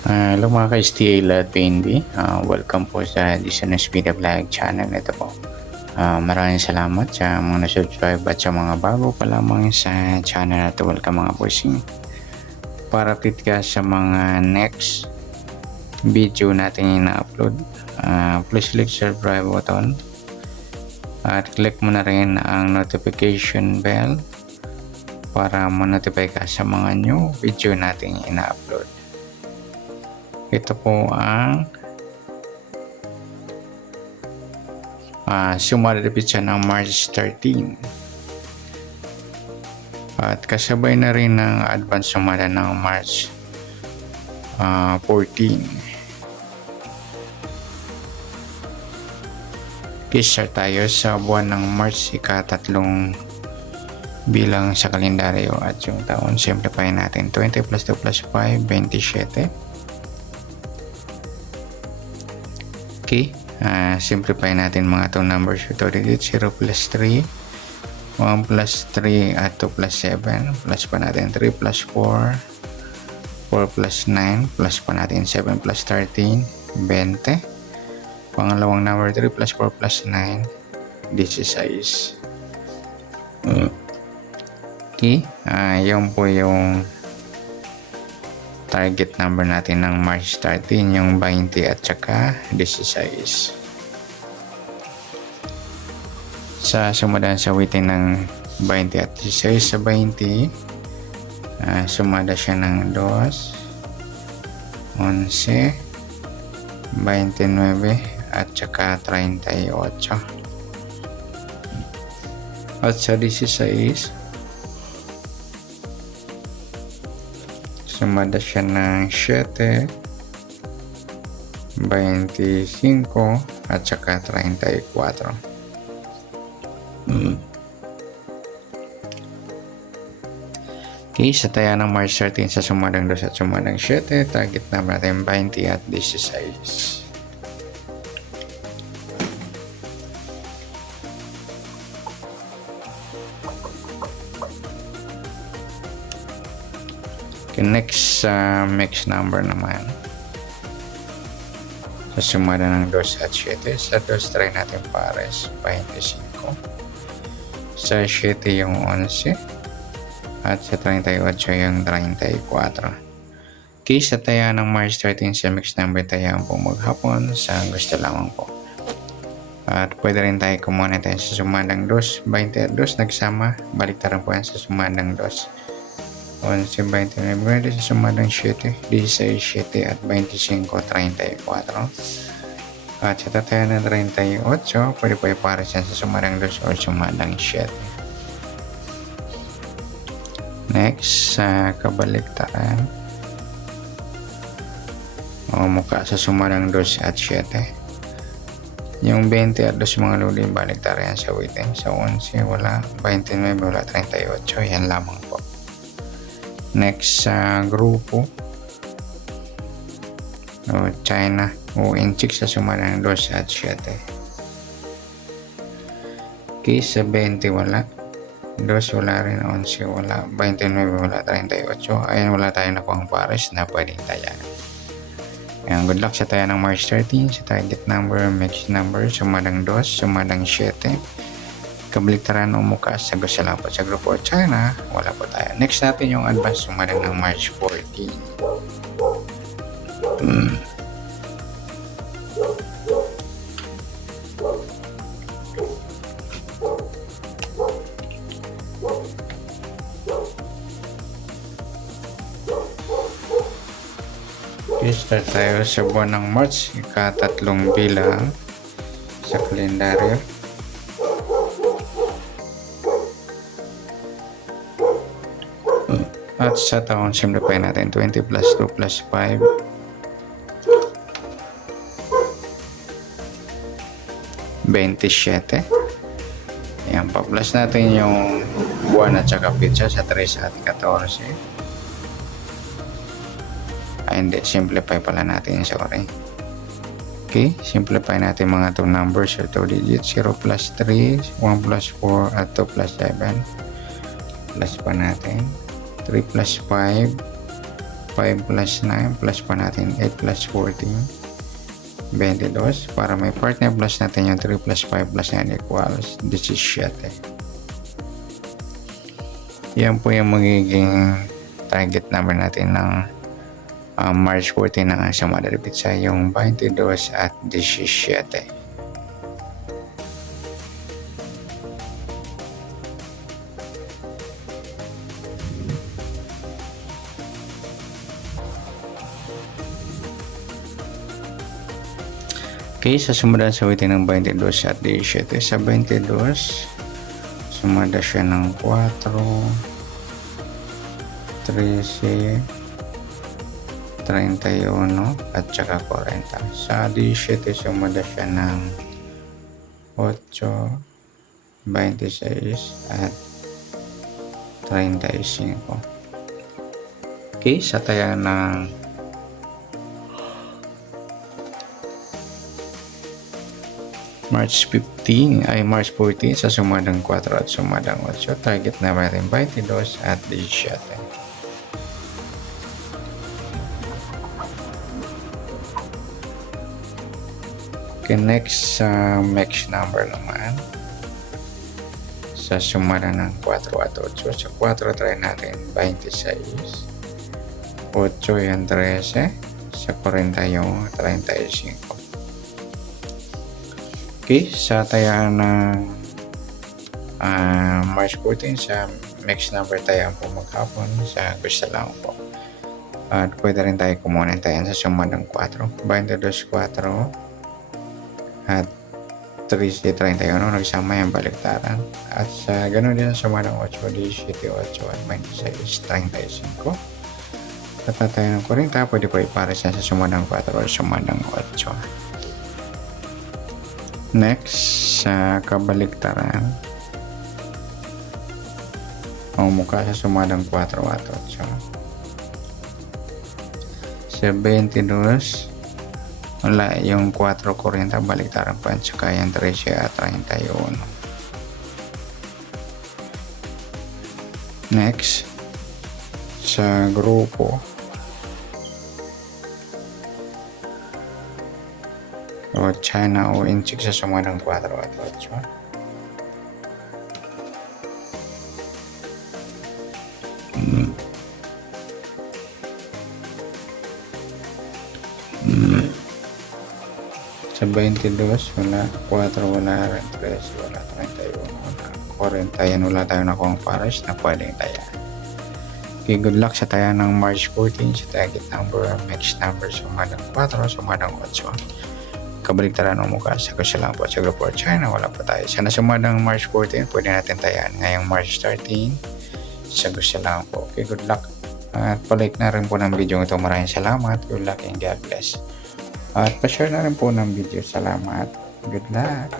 Hello mga ka-STA at PNB. Welcome po sa Dishonest Media Vlog channel. Ito po. Maraming salamat sa mga na-subscribe at sa mga bago pa lamang sa channel na ito. Welcome mga bossing. Para update ka sa mga next video natin ina-upload, please click subscribe button at click mo na rin ang notification bell para ma-notify ka sa mga new video natin ina-upload. Ito po ang sumalapit siya ng March 13 at kasabay na rin ng advance sumala ng March 14. Start tayo sa buwan ng March, ika-3 bilang sa kalendaryo at yung taon. Simplify natin. 20 plus 2 plus 5, 27. Okay, simplify natin mga 2 numbers. Ito digits, 0 plus 3, 1 plus 3 at 2 plus 7, plus pa natin 3 plus 4, 4 plus 9, plus pa natin 7 plus 13, 20. Pangalawang number, 3 plus 4 plus 9, 16. Okay, yun po yung target number natin ng March 13, yung 20 at saka 16. Sa sumadan sa witin ng 20 at 16 sa 20, sumada siya ng 2, 11, 29 at saka 38. At sa 16, sumada siya ng 7, 25 at saka 34. Okay, sa taya ng March 13 sa sumadang 2 at sumadang 7, target number natin 20 at 16. Okay, next mix number naman. Sa sumada ng 2 at 7, sa 2 try natin pares, 25. Sa 7 yung 11 at sa 38 yung 34. Okay, sa taya ng March 13 sa mix number tayaan po maghapon sa gusto lamang po. At pwede rin tayo kumuha natin sa sumadang 2, 20 at 2 nagsama, baliktaran po yan sa sumadang 2. 11, 29, pwede sa sumadang 7, 16, 7 at 25, 34. At sa tataya ng 38, pwede po ipares yan sa sumadang 2 o sumadang 7. Next, sa kabaliktaran, o mukha sa sumadang 2 at 7. Yung 20 at 2 mga luli, baliktaran yan sa witin. Sa 11, wala. 29, wala. 38, yan lamang po. Next sa grupo, China o Inchik sa sumadang 2 at 7. Okay, sa 20 wala, 2 wala rin, 11 wala, 29 wala, 38. Ayan, wala tayo na pang pares na pwedeng tayan. Ayan, good luck sa taya ng March 13. Sa target number, mix number, sumadang 2, sumadang 7. Kabaliktaran o mukha sa gusto lang po sa grupo China, wala po tayo. Next natin yung advance sumadang ng March 14. Okay, start tayo sa buwan ng March, ika-3 bilang sa kalendaryo. At sa taon, simplify natin 20 plus 2 plus 5, 27. Ayan, pa-plus natin yung buwan at saka pizza sa 3 at 14. Hindi, simplify pala natin, sorry. Okay, simplify natin mga 2 numbers or 2 digits. 0 plus 3, 1 plus 4 at 2 plus 7. Plus pa natin 3 plus 5, 5 plus 9 plus pa natin 8 plus 14, 22. Para may partner plus natin yung 3 plus 5 plus 9 equals 17. Yan po yung magiging target number natin ng March 14 ng sumada de pizza, yung 22 at 17. Okay, sa sumada sa witin ng 22 at 17. Sa 22, sumada siya ng 4, 13, 31 at saka 40. Sa 17, sumada siya ng 8, 26 at 35. Okay, sa taya ng March 15 ay March 14 sa sumadang 4 at sumadang 8. Target na natin 22 at 17. Okay, next sa max number naman. Sa sumada ng 4 at 8. Sa 4 try natin 26. 8 yung 13. Sa 40 yung 35. Okay, sa tayaan ng March 14 sa max number tayo po maghapon sa gusto lang po. At pwede rin tayo kumuha ng tayan sa sumadang 4, 22, 4 at 31, nagsama yung baliktaran. At sa ganun din sa sumadang 8, 17, 8 at 26, 35. At tayo ng 40, pwede po ipares sa sumadang 4 o sumadang 8. Next, sa kabaliktaran, ang mukha sa sumadang 4 at 8. Sa 22, wala yung 4.40, baliktaran pa at saka yung 13 at 31. Next, sa grupo, o China o Inchik sa sumadang 4 at 8. Sa 22, wala 4, wala 13, wala 31, wala 40. Yan, wala tayo na kung pares na pwedeng taya. Okay, good luck sa taya ng March 14 sa target number, max number, sumadang 4, sumadang 8. Kabaliktaran ng mukha sa gusto lang po sa grupo China, wala pa tayo. Sana sumadang March 14, pwede natin tayaan ngayong March 13 sa gusto lang po. Okay, good luck. At palike na rin po ng video ito. Maraming salamat. Good luck and God bless. At pa-share na rin po ng video. Salamat. Good luck.